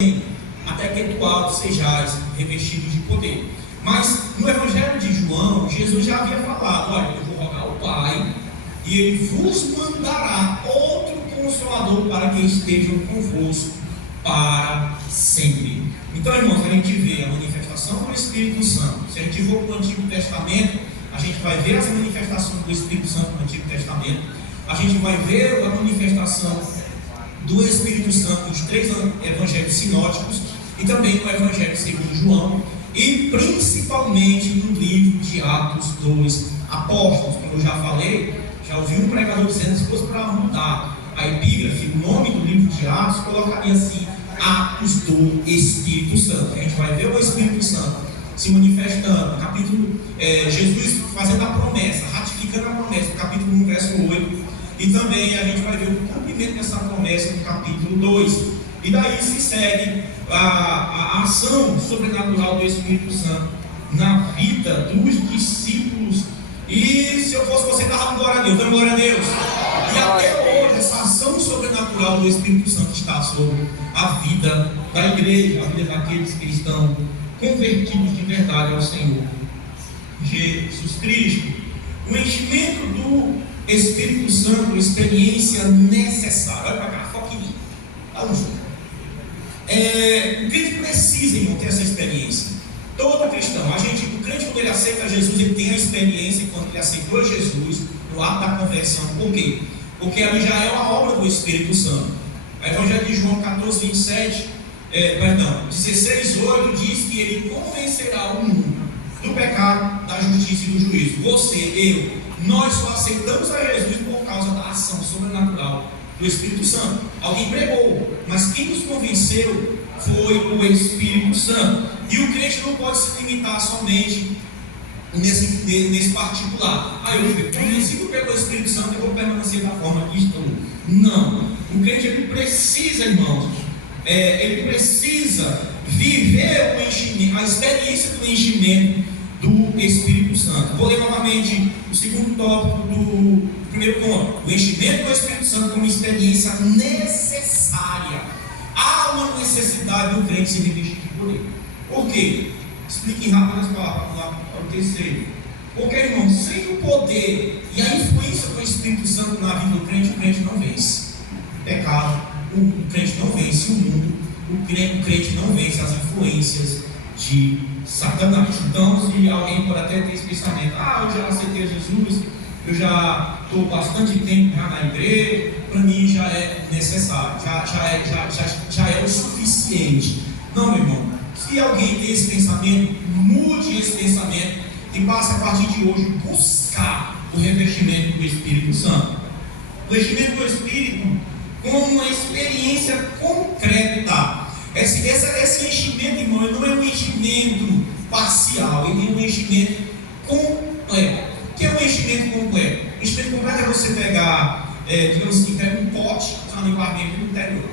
até que do alto sejais revestidos de poder. Mas no Evangelho de João, Jesus já havia falado: olha, eu vou rogar ao Pai, e Ele vos mandará outro Consolador para que esteja convosco para sempre. Então, irmãos, a gente vê a manifestação do Espírito Santo. Se a gente for para o Antigo Testamento, a gente vai ver as manifestações do Espírito Santo no Antigo Testamento. A gente vai ver a manifestação do Espírito Santo nos 3 evangelhos sinóticos e também no Evangelho segundo João, e principalmente no livro de Atos dos Apóstolos. Como eu já falei, já ouvi um pregador dizendo que se fosse para mudar a epígrafe, o nome do livro de Atos, colocaria assim: Atos do Espírito Santo. A gente vai ver o Espírito Santo se manifestando no capítulo, Jesus fazendo a promessa, ratificando a promessa, no capítulo 1, verso 8, e também a gente vai ver o cumprimento dessa promessa no capítulo 2, e daí se segue a ação sobrenatural do Espírito Santo na vida dos discípulos. E se eu fosse você, dava glória a Deus, dando glória a Deus. E até hoje essa ação sobrenatural do Espírito Santo está sobre a vida da igreja, a vida daqueles que estão convertidos de verdade ao Senhor Jesus Cristo. O enchimento do Espírito Santo, experiência necessária. Olha para cá, foca em mim. Dá um zoom. O crente precisa, irmão, ter essa experiência. Todo cristão, o crente, quando ele aceita Jesus, ele tem a experiência quando ele aceitou Jesus no ato da conversão. Por quê? Porque ali já é uma obra do Espírito Santo. O Evangelho de João 14, 16, 8 diz que ele convencerá o mundo do pecado, da justiça e do juízo. Você, nós só aceitamos a Jesus por causa da ação sobrenatural do Espírito Santo. Alguém pregou, mas quem nos convenceu foi o Espírito Santo. E o crente não pode se limitar somente nesse particular. Eu fui convencido pelo Espírito Santo, eu vou permanecer da forma que estou. Não. O crente, ele precisa, irmãos, ele precisa viver o enchimento, a experiência do enchimento do Espírito Santo. Vou ler novamente o segundo tópico do primeiro ponto: o enchimento do Espírito Santo como experiência necessária. Há uma necessidade do crente se revestir de poder. Por quê? Explique rápido as palavras, vamos lá para o terceiro. Porque, irmão, sem o poder e a influência do Espírito Santo na vida do crente, o crente não vence pecado, o crente não vence o mundo, o crente não vence as influências de Satanás. Então, se alguém pode até ter esse pensamento: eu já aceitei Jesus, eu já estou bastante tempo já na igreja, para mim já é necessário, já é o suficiente. Não, meu irmão. Se alguém tem esse pensamento, mude esse pensamento e passe a partir de hoje buscar o revestimento do Espírito Santo. O revestimento do Espírito como uma experiência concreta. Esse enchimento, irmão, ele não é um enchimento parcial, ele é um enchimento completo. O que é um enchimento completo? O enchimento completo é você pegar, digamos assim, pega um pote, sabe, no interior,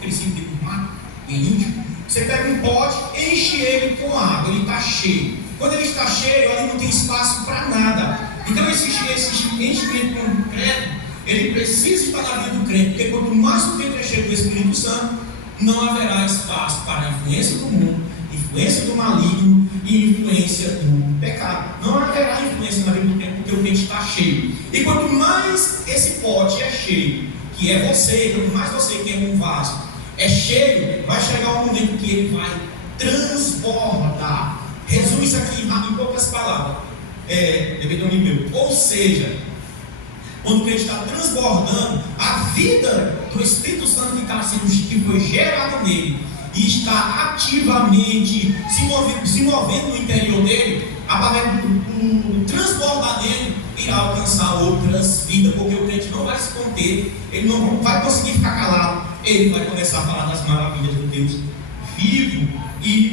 crescido do mar, em íntimo. Você pega um pote, enche ele com água, ele está cheio. Quando ele está cheio, ali não tem espaço para nada. Então esse enchimento concreto, ele precisa estar na vida do crente, porque quanto mais o crente é cheio do Espírito Santo, não haverá espaço para a influência do mundo, influência do maligno e influência do pecado. Não haverá influência na vida do crente, porque o crente está cheio. E quanto mais esse pote é cheio, que é você, quanto mais você que é um vaso é cheio, vai chegar um momento que ele vai transbordar. Resume isso aqui em poucas palavras. Ou seja, quando o crente está transbordando, a vida do Espírito Santo que foi gerada nele e está ativamente se movendo no interior dele, através do transbordar dele, irá alcançar outras vidas, porque o crente não vai se conter, ele não vai conseguir ficar calado, ele vai começar a falar das maravilhas do Deus vivo e